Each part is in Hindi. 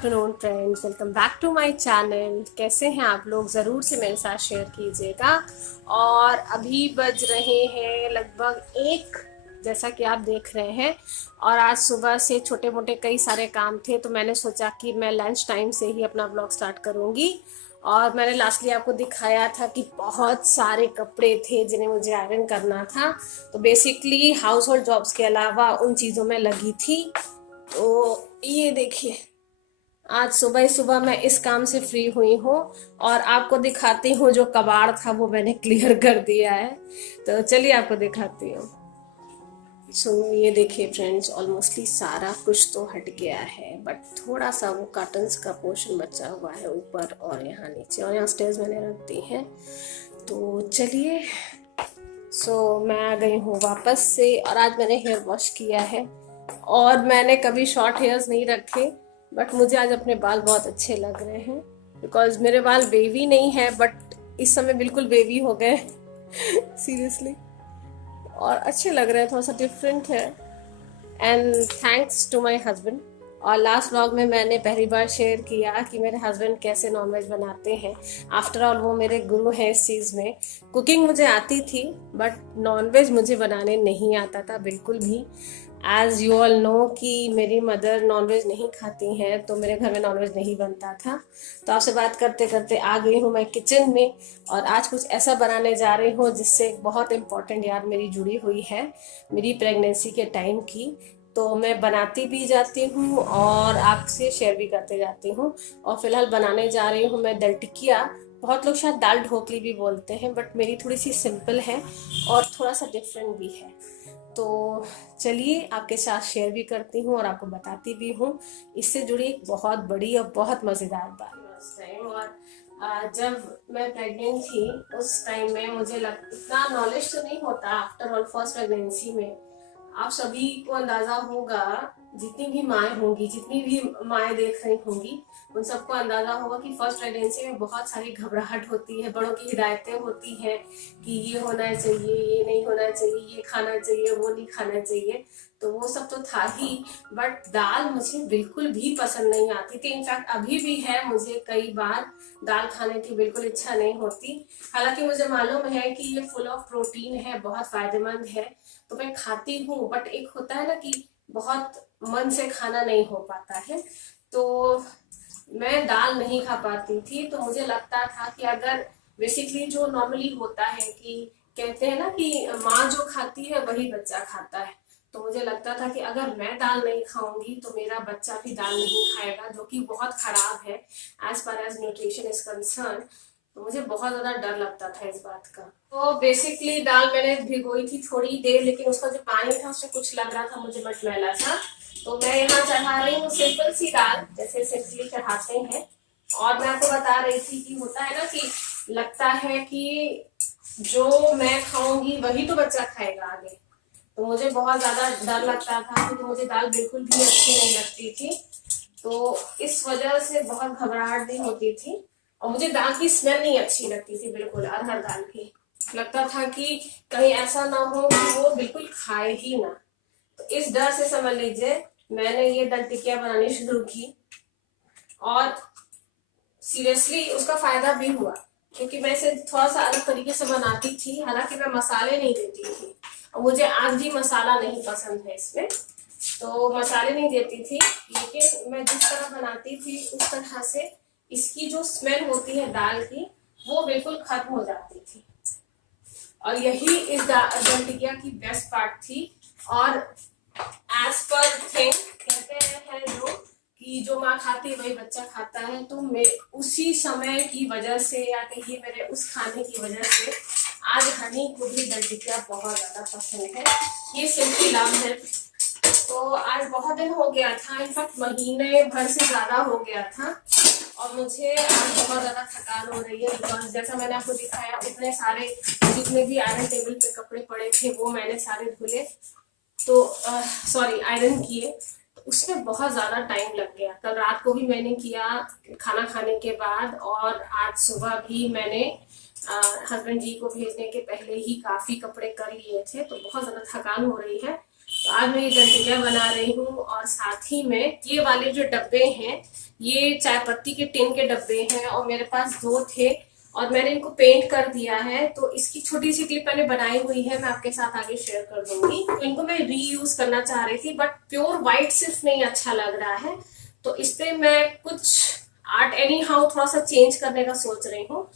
Afternoon friends, welcome back to my channel. कैसे हैं आप लोग? ज़रूर से मेरे साथ शेयर कीजिएगा। और अभी बज रहे हैं लगभग 1, जैसा कि आप देख रहे हैं। और आज सुबह से छोटे मोटे कई सारे काम थे, तो मैंने सोचा कि मैं लंच टाइम से ही अपना ब्लॉग स्टार्ट करूँगी। और मैंने लास्टली आपको दिखाया था कि बहुत सारे कपड़े थे जिन्हें मुझे आयरन करना था। तो बेसिकली हाउस होल्ड जॉब्स के अलावा उन चीज़ों में लगी थी। तो ये देखिए, आज सुबह ही सुबह मैं इस काम से फ्री हुई हूँ और आपको दिखाती हूँ। जो कबाड़ था वो मैंने क्लियर कर दिया है, तो चलिए आपको दिखाती हूँ। ये देखिए फ्रेंड्स, ऑलमोस्टली सारा कुछ तो हट गया है, बट थोड़ा सा वो कार्टन्स का पोर्शन बचा हुआ है ऊपर और यहाँ नीचे, और यहाँ स्टेयर्स मैंने रख दी हैं। तो चलिए, मैं आ गई हूँ वापस से, और आज मैंने हेयर वॉश किया है। और मैंने कभी शॉर्ट हेयर्स नहीं रखे, बट मुझे आज अपने बाल बहुत अच्छे लग रहे हैं, बिकॉज मेरे बाल वेवी नहीं है, बट इस समय बिल्कुल वेवी हो गए सीरियसली, और अच्छे लग रहे हैं, थोड़ा सा डिफरेंट है। And thanks to my husband. और लास्ट व्लॉग में मैंने पहली बार शेयर किया कि मेरे हस्बैंड कैसे नॉनवेज बनाते हैं। आफ्टर ऑल वो मेरे गुरु हैं इस चीज़ में। कुकिंग मुझे आती थी, बट नॉनवेज मुझे बनाने नहीं आता था बिल्कुल भी। एज यू ऑल नो कि मेरी मदर नॉनवेज नहीं खाती हैं, तो मेरे घर में नॉनवेज नहीं बनता था। तो आपसे बात करते करते आ गई हूँ मैं किचन में, और आज कुछ ऐसा बनाने जा रही हूँ जिससे एक बहुत इम्पॉर्टेंट याद मेरी जुड़ी हुई है, मेरी प्रेगनेंसी के टाइम की। तो मैं बनाती भी जाती हूँ और आपसे शेयर भी करते जाती हूँ। और फिलहाल बनाने जा रही हूँ मैं दल टिकिया। बहुत लोग शायद दाल ढोकली भी बोलते हैं, बट मेरी थोड़ी सी सिंपल है और थोड़ा सा डिफरेंट भी है। तो चलिए आपके साथ शेयर भी करती हूँ और आपको बताती भी हूँ। इससे जुड़ी एक बहुत बड़ी और बहुत मज़ेदार बात उस टाइम। और जब मैं प्रेग्नेंट थी उस टाइम में मुझे इतना नॉलेज तो नहीं होता। आफ्टर ऑल फर्स्ट प्रेगनेंसी में आप सभी को अंदाजा होगा, जितनी भी माएँ होंगी, जितनी भी माएँ देख रही होंगी, उन सबको अंदाजा होगा कि फर्स्ट प्रेगनेंसी में बहुत सारी घबराहट होती है, बड़ों की हिदायतें होती हैं कि ये होना चाहिए, ये नहीं होना चाहिए, ये खाना चाहिए, वो नहीं खाना चाहिए। तो वो सब तो था ही, बट दाल मुझे बिल्कुल भी पसंद नहीं आती थी। इनफैक्ट अभी भी है, मुझे कई बार दाल खाने की बिल्कुल इच्छा नहीं होती। हालांकि मुझे मालूम है कि ये फुल ऑफ प्रोटीन है, बहुत फायदेमंद है, तो मैं खाती हूँ। बट एक होता है ना कि बहुत मन से खाना नहीं हो पाता है, तो मैं दाल नहीं खा पाती थी। तो मुझे लगता था कि अगर बेसिकली जो नॉर्मली होता है कि कहते हैं ना कि माँ जो खाती है वही बच्चा खाता है, तो मुझे लगता था कि अगर मैं दाल नहीं खाऊंगी तो मेरा बच्चा भी दाल नहीं खाएगा, जो कि बहुत खराब है as per as nutrition is concern. तो मुझे बहुत ज्यादा डर लगता था इस बात का। तो बेसिकली दाल मैंने भिगोई थी थोड़ी देर, लेकिन उसका जो पानी था उससे कुछ लग रहा था मुझे मटमैला सा। तो मैं यहाँ चढ़ा रही हूँ सिंपल सी दाल, जैसे सिंपली चढ़ाते हैं। और मैं आपको बता रही थी कि होता है ना कि लगता है कि जो मैं खाऊंगी वही तो बच्चा खाएगा आगे। तो मुझे बहुत ज्यादा डर लगता था, क्योंकि मुझे दाल बिल्कुल भी अच्छी नहीं लगती थी। तो इस वजह से बहुत घबराहट भी होती थी, और मुझे दाल की स्मेल नहीं अच्छी लगती थी बिल्कुल, अरहर दाल की। लगता था कि कहीं ऐसा ना हो कि वो बिल्कुल खाए ही ना। तो इस डर से समझ लीजिए मैंने ये दल टिकिया बनानी शुरू की, और सीरियसली उसका फायदा भी हुआ, क्योंकि मैं इसे थोड़ा सा अलग तरीके से बनाती थी। हालांकि मैं मसाले नहीं देती थी, और मुझे आज भी मसाला नहीं पसंद है इसमें, तो मसाले नहीं देती थी। लेकिन मैं जिस तरह बनाती थी उस तरह से इसकी जो स्मेल होती है दाल की, वो बिल्कुल खत्म हो जाती थी। और यही इस दल टिकिया की बेस्ट पार्ट थी। और एज पर थिंग कहते हैं जो कि जो माँ खाती है वही बच्चा खाता है, तो मैं उसी समय की वजह से, या कहिए मेरे उस खाने की वजह से, आज हनी को भी दल टिकिया बहुत ज्यादा पसंद है। ये सिंपली लव है। तो आज बहुत दिन हो गया था, इनफैक्ट महीने भर से ज्यादा हो गया था, और मुझे आज बहुत ज्यादा थकान हो रही है। बिकॉज जैसा मैंने आपको दिखाया, उतने सारे जितने भी आयरन टेबल पे कपड़े पड़े थे वो मैंने सारे धुले, तो सॉरी आयरन किए। तो उसमें बहुत ज़्यादा टाइम लग गया। कल रात को भी मैंने किया खाना खाने के बाद, और आज सुबह भी मैंने हस्बैंड जी को भेजने के पहले ही काफ़ी कपड़े कर लिए थे। तो बहुत ज़्यादा थकान हो रही है। तो आज मैं ये दंतिया बना रही हूँ और साथ ही में ये वाले जो डब्बे हैं, ये चाय पत्ती के टिन के डब्बे हैं और मेरे पास दो थे और मैंने इनको पेंट कर दिया है। तो इसकी छोटी सी क्लिप मैंने बनाई हुई है, मैं आपके साथ आगे शेयर कर दूंगी। तो इनको मैं रीयूज करना चाह रही थी, बट प्योर व्हाइट सिर्फ नहीं अच्छा लग रहा है, तो इस पे मैं कुछ आर्ट एनी हाउ थोड़ा सा चेंज करने का सोच रही हूँ।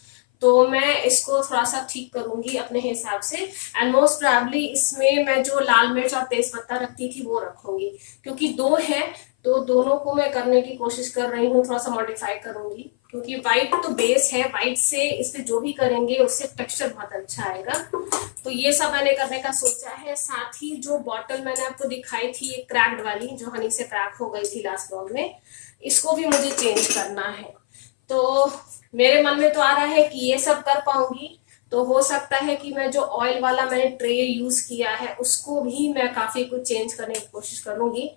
तो मैं इसको थोड़ा सा ठीक करूंगी अपने हिसाब से, एंड मोस्ट प्रोबेबली इसमें मैं जो लाल मिर्च और तेज पत्ता रखती थी वो रखूंगी, क्योंकि दो है तो दोनों को मैं करने की कोशिश कर रही हूँ, थोड़ा सा मॉडिफाई करूंगी, क्योंकि व्हाइट तो बेस है, व्हाइट से इस पे जो भी करेंगे उससे टेक्सचर बहुत अच्छा आएगा। तो ये सब मैंने करने का सोचा है। साथ ही जो बॉटल मैंने आपको दिखाई थी ये क्रैक्ड वाली, जो हनी से क्रैक हो गई थी लास्ट व्लॉग में, इसको भी मुझे चेंज करना है। तो मेरे मन में तो आ रहा है कि ये सब कर पाऊंगी, तो हो सकता है कि मैं जो ऑयल वाला मैंने ट्रे यूज किया है उसको भी मैं काफी कुछ चेंज करने की कोशिश करूंगी।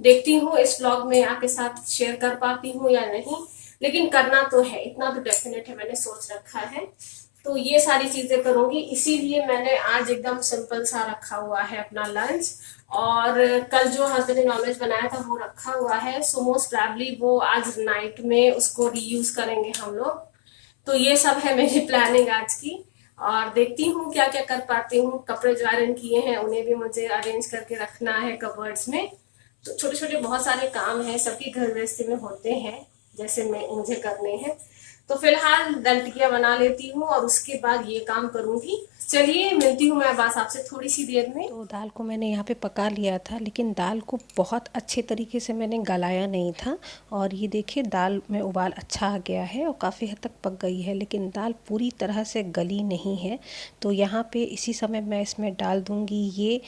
देखती हूँ इस व्लॉग में आपके साथ शेयर कर पाती हूँ या नहीं, लेकिन करना तो है, इतना तो डेफिनेट है, मैंने सोच रखा है। तो ये सारी चीजें करूंगी, इसीलिए मैंने आज एकदम सिंपल सा रखा हुआ है अपना लंच। और कल जो हस्बैंड ने नॉनवेज बनाया था वो रखा हुआ है, सो मोस्ट प्रोबेबली वो आज नाइट में उसको रीयूज करेंगे हम लोग। तो ये सब है मेरी प्लानिंग आज की, और देखती हूँ क्या क्या कर पाती हूँ। कपड़े जो आयरन किए हैं उन्हें भी मुझे अरेंज करके रखना है कबर्ड्स में। तो छोटे छोटे बहुत सारे काम हैं, सबकी घर गृहस्थी में होते हैं, जैसे मुझे करने हैं। तो फिलहाल दाल टिकिया बना लेती हूँ और उसके बाद ये काम करूंगी। चलिए मिलती हूँ मैं बस आपसे थोड़ी सी देर में। तो दाल को मैंने यहाँ पे पका लिया था, लेकिन दाल को बहुत अच्छे तरीके से मैंने गलाया नहीं था। और ये देखिए दाल में उबाल अच्छा आ गया है और काफ़ी हद तक पक गई है, लेकिन दाल पूरी तरह से गली नहीं है। तो यहाँ पे इसी समय मैं इसमें डाल दूँगी ये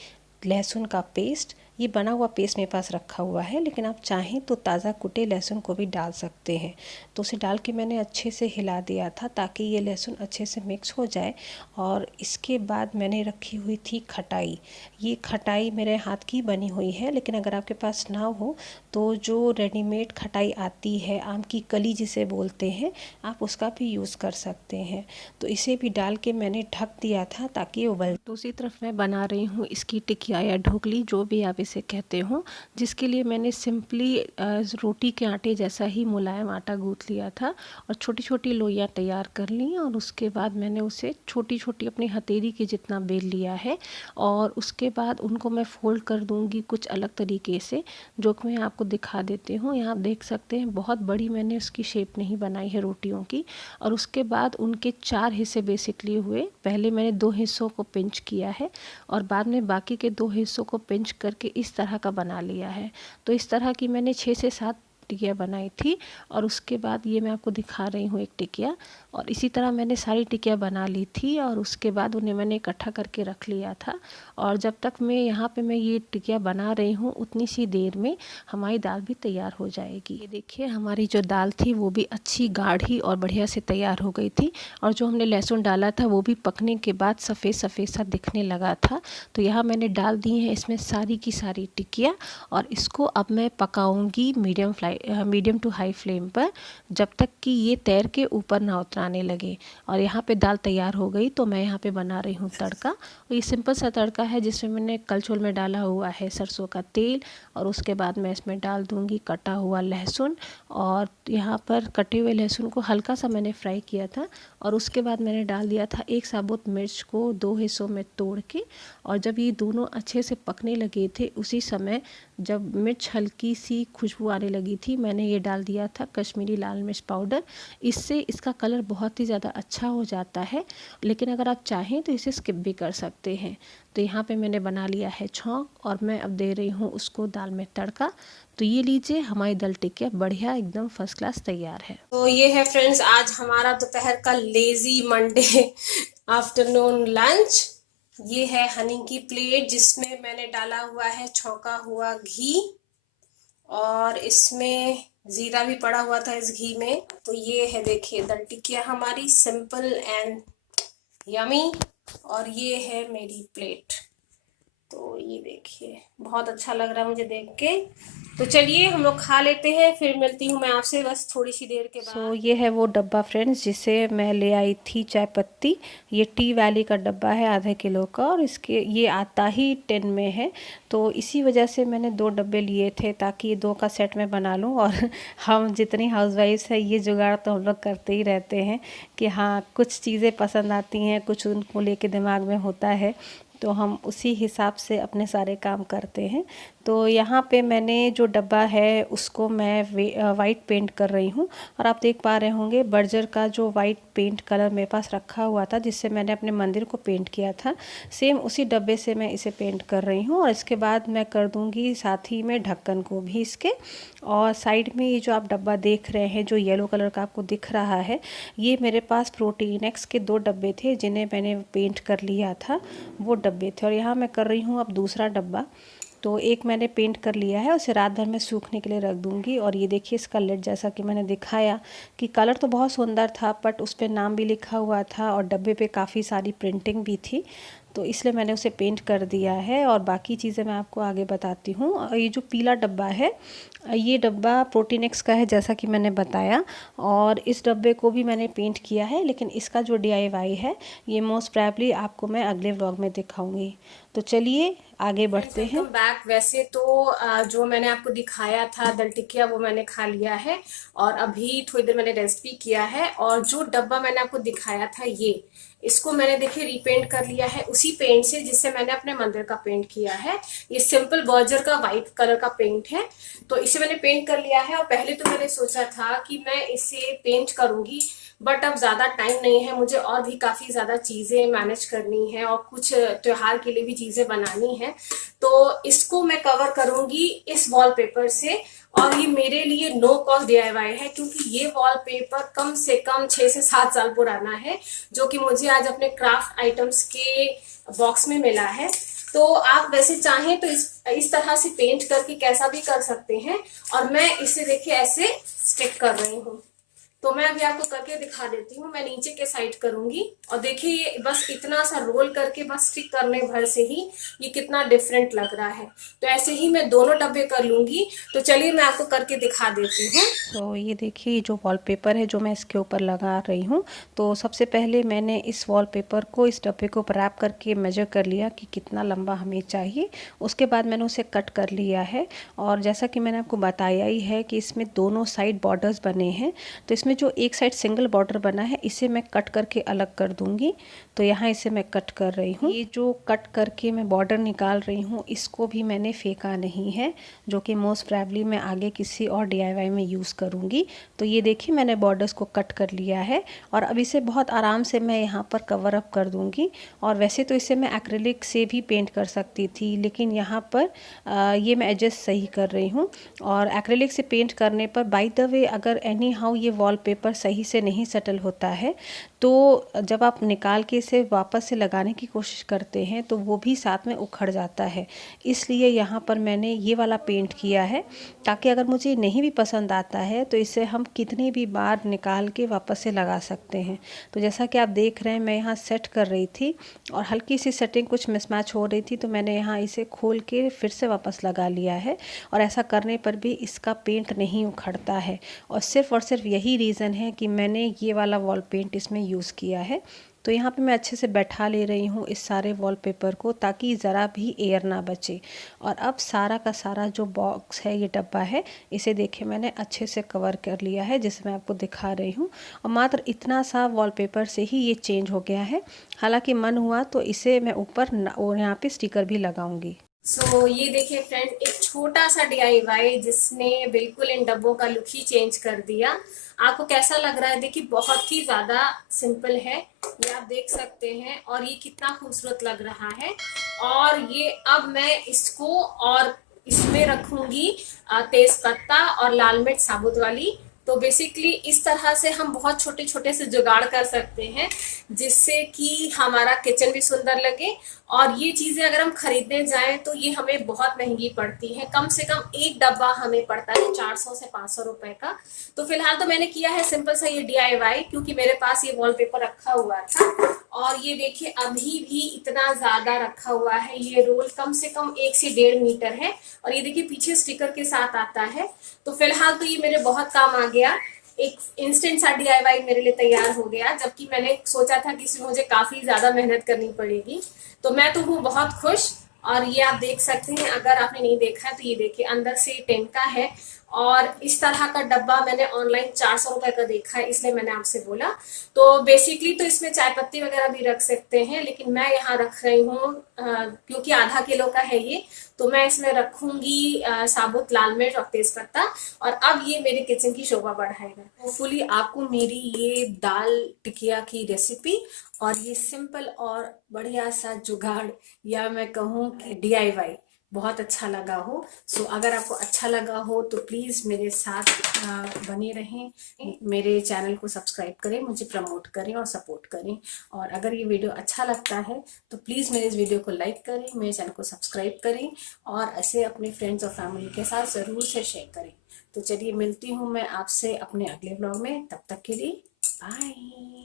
लहसुन का पेस्ट। ये बना हुआ पेस्ट मेरे पास रखा हुआ है, लेकिन आप चाहें तो ताज़ा कुटे लहसुन को भी डाल सकते हैं। तो उसे डाल के मैंने अच्छे से हिला दिया था ताकि ये लहसुन अच्छे से मिक्स हो जाए। और इसके बाद मैंने रखी हुई थी खटाई। ये खटाई मेरे हाथ की बनी हुई है, लेकिन अगर आपके पास ना हो तो जो रेडीमेड खटाई आती है, आम की कली जिसे बोलते हैं, आप उसका भी यूज़ कर सकते हैं। तो इसे भी डाल के मैंने ढक दिया था ताकि उबल। दूसरी तरफ मैं बना रही हूँ इसकी टिकिया या ढोकली, जो भी आप इसे कहते हो, जिसके लिए मैंने सिंपली रोटी के आटे जैसा ही मुलायम आटा गूँथ लिया था और छोटी छोटी लोइयाँ तैयार कर ली। और उसके बाद मैंने उसे छोटी छोटी अपनी हथेली के जितना बेल लिया है और उसके बाद उनको मैं फोल्ड कर दूंगी कुछ अलग तरीके से, जो कि मैं आपको दिखा देती हूँ। यहाँ आप देख सकते हैं बहुत बड़ी मैंने उसकी शेप नहीं बनाई है रोटियों की। और उसके बाद उनके 4 हिस्से बेसिकली हुए। पहले मैंने 2 हिस्सों को पिंच किया है और बाद में बाकी के 2 हिस्सों को पिंच करके इस तरह का बना लिया है। तो इस तरह की मैंने 6 से 7 टिकिया बनाई थी। और उसके बाद ये मैं आपको दिखा रही हूँ एक टिकिया, और इसी तरह मैंने सारी टिकिया बना ली थी और उसके बाद उन्हें मैंने इकट्ठा करके रख लिया था। और जब तक मैं यहाँ पे मैं ये टिकिया बना रही हूँ उतनी सी देर में हमारी दाल भी तैयार हो जाएगी। ये देखिए हमारी जो दाल थी वो भी अच्छी गाढ़ी और बढ़िया से तैयार हो गई थी। और जो हमने लहसुन डाला था वो भी पकने के बाद सफ़ेद सफ़ेद सा दिखने लगा था। तो यहाँ मैंने डाल दी है इसमें सारी की सारी टिकिया और इसको अब मैं पकाऊंगी मीडियम टू हाई फ्लेम पर, जब तक कि ये तैर के ऊपर ना उतराने लगे। और यहाँ पे दाल तैयार हो गई तो मैं यहाँ पे बना रही हूँ तड़का। और ये सिंपल सा तड़का है जिसमें मैंने कलछुल में डाला हुआ है सरसों का तेल, और उसके बाद मैं इसमें डाल दूँगी कटा हुआ लहसुन। और यहाँ पर कटे हुए लहसुन को हल्का सा मैंने फ्राई किया था और उसके बाद मैंने डाल दिया था एक साबुत मिर्च को 2 हिस्सों में तोड़ के। और जब ये दोनों अच्छे से पकने लगे थे उसी समय जब मिर्च हल्की सी खुशबू आने लगी थी, मैंने ये डाल दिया था कश्मीरी लाल मिर्च पाउडर। इससे इसका कलर बहुत ही ज़्यादा अच्छा हो जाता है, लेकिन अगर आप चाहें तो इसे स्किप भी कर सकते हैं। तो यहाँ पे मैंने बना लिया है छौंक और मैं अब दे रही हूँ उसको दाल में तड़का। तो ये लीजिए हमारी दाल टिकिया बढ़िया एकदम फर्स्ट क्लास तैयार है। तो ये है फ्रेंड्स आज हमारा दोपहर का लेजी मंडे आफ्टरनून लंच। ये है हनी की प्लेट जिसमें मैंने डाला हुआ है छौंका हुआ घी, और इसमें जीरा भी पड़ा हुआ था इस घी में। तो ये है देखिए दाल टिकिया हमारी सिंपल एंड यमी, और ये है मेरी प्लेट। तो ये देखिए बहुत अच्छा लग रहा है मुझे देख के। तो चलिए हम लोग खा लेते हैं, फिर मिलती हूँ मैं आपसे बस थोड़ी सी देर के बाद। ये है वो डब्बा फ्रेंड्स जिसे मैं ले आई थी चाय पत्ती। ये टी वैली का डब्बा है आधे किलो का, और इसके ये आता ही 10 में है। तो इसी वजह से मैंने 2 डब्बे लिए थे ताकि ये 2 का सेट में बना लूँ। और हम जितनी हाउसवाइफ्स है ये जुगाड़ तो हम लोग करते ही रहते हैं कि हाँ कुछ चीज़ें पसंद आती हैं, कुछ उनको लेके दिमाग में होता है, तो हम उसी हिसाब से अपने सारे काम करते हैं। तो यहाँ पे मैंने जो डब्बा है उसको मैं वाइट पेंट कर रही हूँ, और आप देख पा रहे होंगे बर्जर का जो वाइट पेंट कलर मेरे पास रखा हुआ था जिससे मैंने अपने मंदिर को पेंट किया था, सेम उसी डब्बे से मैं इसे पेंट कर रही हूँ। और इसके बाद मैं कर दूँगी साथ ही में ढक्कन को भी इसके। और साइड में ये जो आप डब्बा देख रहे हैं जो येलो कलर का आपको दिख रहा है, ये मेरे पास प्रोटीन एक्स के 2 डब्बे थे जिन्हें मैंने पेंट कर लिया था, वो डब्बे थे। और यहाँ मैं कर रही हूँ अब दूसरा डब्बा। तो एक मैंने पेंट कर लिया है, उसे रात भर में सूखने के लिए रख दूँगी। और ये देखिए इसका लिड, जैसा कि मैंने दिखाया कि कलर तो बहुत सुंदर था बट उस पर नाम भी लिखा हुआ था और डब्बे पे काफ़ी सारी प्रिंटिंग भी थी, तो इसलिए मैंने उसे पेंट कर दिया है। और बाकी चीज़ें मैं आपको आगे बताती हूँ। ये जो पीला डब्बा है ये डब्बा प्रोटीन एक्स का है जैसा कि मैंने बताया, और इस डब्बे को भी मैंने पेंट किया है, लेकिन इसका जो DIY है ये मोस्ट प्रोबेबली आपको मैं अगले व्लॉग में दिखाऊंगी। तो चलिए आगे बढ़ते हैं। बैक वैसे तो जो मैंने आपको दिखाया था दल टिकिया वो मैंने खा लिया है, और अभी थोड़ी देर मैंने रेस्ट भी किया है। और जो डब्बा मैंने आपको दिखाया था ये, इसको मैंने देखिए रीपेंट कर लिया है उसी पेंट से जिससे मैंने अपने मंदिर का पेंट किया है। ये सिंपल बर्जर का वाइट कलर का पेंट है, तो इसे मैंने पेंट कर लिया है। और पहले तो मैंने सोचा था कि मैं इसे पेंट करूंगी, बट अब ज़्यादा टाइम नहीं है मुझे, और भी काफ़ी ज़्यादा चीज़ें मैनेज करनी है और कुछ त्योहार के लिए भी चीज़ें बनानी है। तो इसको मैं कवर करूंगी इस वॉलपेपर से, और ये मेरे लिए नो कॉस्ट DIY है क्योंकि ये वॉलपेपर कम से कम 6 से 7 साल पुराना है, जो कि मुझे आज अपने क्राफ्ट आइटम्स के बॉक्स में मिला है। तो आप वैसे चाहें तो इस तरह से पेंट करके कैसा भी कर सकते हैं। और मैं इसे देखिए ऐसे स्टिक कर रही हूँ, तो मैं अभी आपको करके दिखा देती हूँ। मैं नीचे के साइड करूंगी और देखिए ये बस इतना सा रोल करके बस स्टिक करने भर से ही ये कितना डिफरेंट लग रहा है। तो ऐसे ही मैं दोनों डब्बे कर लूंगी। तो चलिए मैं आपको करके दिखा देती हूँ। तो ये देखिए जो वॉलपेपर है जो मैं इसके ऊपर लगा रही हूँ, तो सबसे पहले मैंने इस वॉलपेपर को इस डब्बे को रैप करके मेजर कर लिया कि कितना लंबा हमें चाहिए। उसके बाद मैंने उसे कट कर लिया है, और जैसा कि मैंने आपको बताया ही है कि इसमें दोनों साइड बॉर्डर्स बने हैं, तो इसमें जो एक साइड सिंगल बॉर्डर बना है इसे मैं कट करके अलग कर दूंगी। तो यहाँ इसे मैं कट कर रही हूँ। ये जो कट करके मैं बॉर्डर निकाल रही हूँ इसको भी मैंने फेंका नहीं है, जो कि मोस्ट प्रोबेबली मैं आगे किसी और DIY में यूज़ करूँगी। तो ये देखिए मैंने बॉर्डर्स को कट कर लिया है, और अब इसे बहुत आराम से मैं यहाँ पर कवर अप कर दूँगी। और वैसे तो इसे मैं एक्रिलिक से भी पेंट कर सकती थी, लेकिन यहाँ पर ये मैं एडजस्ट सही कर रही हूँ। और एक्रिलिक से पेंट करने पर बाय द वे अगर एनी हाउ ये वॉलपेपर सही से नहीं सेटल होता है, तो जब आप निकाल के इसे वापस से लगाने की कोशिश करते हैं तो वो भी साथ में उखड़ जाता है। इसलिए यहाँ पर मैंने ये वाला पेंट किया है, ताकि अगर मुझे नहीं भी पसंद आता है तो इसे हम कितनी भी बार निकाल के वापस से लगा सकते हैं। तो जैसा कि आप देख रहे हैं मैं यहाँ सेट कर रही थी और हल्की सी सेटिंग कुछ मिसमैच हो रही थी, तो मैंने यहाँ इसे खोल के फिर से वापस लगा लिया है। और ऐसा करने पर भी इसका पेंट नहीं उखड़ता है, और सिर्फ यही रीज़न है कि मैंने ये वाला वॉल पेंट इसमें यूज़ किया है। तो यहाँ पे मैं अच्छे से बैठा ले रही हूँ इस सारे वॉलपेपर को, ताकि ज़रा भी एयर ना बचे। और अब सारा का सारा जो बॉक्स है, ये डब्बा है, इसे देखिए मैंने अच्छे से कवर कर लिया है, जिसे मैं आपको दिखा रही हूँ। और मात्र इतना सा वॉलपेपर से ही ये चेंज हो गया है। हालांकि मन हुआ तो इसे मैं ऊपर और यहाँ पे स्टिकर भी लगाऊंगी। ये देखिए फ्रेंड, एक छोटा सा DIY जिसने बिल्कुल इन डब्बों का लुक ही चेंज कर दिया। आपको कैसा लग रहा है? देखिए बहुत ही ज्यादा सिंपल है, ये आप देख सकते हैं, और ये कितना खूबसूरत लग रहा है। और ये अब मैं इसको और इसमें रखूंगी तेज पत्ता और लाल मिर्च साबुत वाली। तो बेसिकली इस तरह से हम बहुत छोटे छोटे से जुगाड़ कर सकते हैं, जिससे कि हमारा किचन भी सुंदर लगे और ये चीजें अगर हम खरीदने जाएं तो ये हमें बहुत महंगी पड़ती है। कम से कम एक डब्बा हमें पड़ता है 400 से 500 रुपए का। तो फिलहाल तो मैंने किया है सिंपल सा ये DIY, क्योंकि मेरे पास ये वॉलपेपर रखा हुआ था। और ये देखिए अभी भी इतना ज्यादा रखा हुआ है। ये रोल कम से कम 1 से 1.5 मीटर है और ये देखिए पीछे स्टिकर के साथ आता है। तो फिलहाल तो ये मेरे बहुत काम आ गया। एक इंस्टेंट सा DIY मेरे लिए तैयार हो गया, जबकि मैंने सोचा था कि इसमें मुझे काफी ज्यादा मेहनत करनी पड़ेगी। तो मैं तो हूँ बहुत खुश। और ये आप देख सकते हैं, अगर आपने नहीं देखा है तो ये देखिए अंदर से टेन का है। और इस तरह का डब्बा मैंने ऑनलाइन 400 रुपए का देखा है, इसलिए मैंने आपसे बोला। तो बेसिकली तो इसमें चाय पत्ती वगैरह भी रख सकते हैं, लेकिन मैं यहाँ रख रही हूँ क्योंकि आधा किलो का है ये, तो मैं इसमें रखूंगी साबुत लाल मिर्च और तेज पत्ता। और अब ये मेरे किचन की शोभा बढ़ाएगा। होपफुली आपको मेरी ये दाल टिकिया की रेसिपी और ये सिंपल और बढ़िया सा जुगाड़, या मैं कहूँ कि DIY बहुत अच्छा लगा हो। सो अगर आपको अच्छा लगा हो तो प्लीज़ मेरे साथ बने रहें, मेरे चैनल को सब्सक्राइब करें, मुझे प्रमोट करें और सपोर्ट करें। और अगर ये वीडियो अच्छा लगता है तो प्लीज़ मेरे इस वीडियो को लाइक करें, मेरे चैनल को सब्सक्राइब करें और ऐसे अपने फ्रेंड्स और फैमिली के साथ ज़रूर से शेयर करें। तो चलिए मिलती हूँ मैं आपसे अपने अगले ब्लॉग में, तब तक के लिए बाय।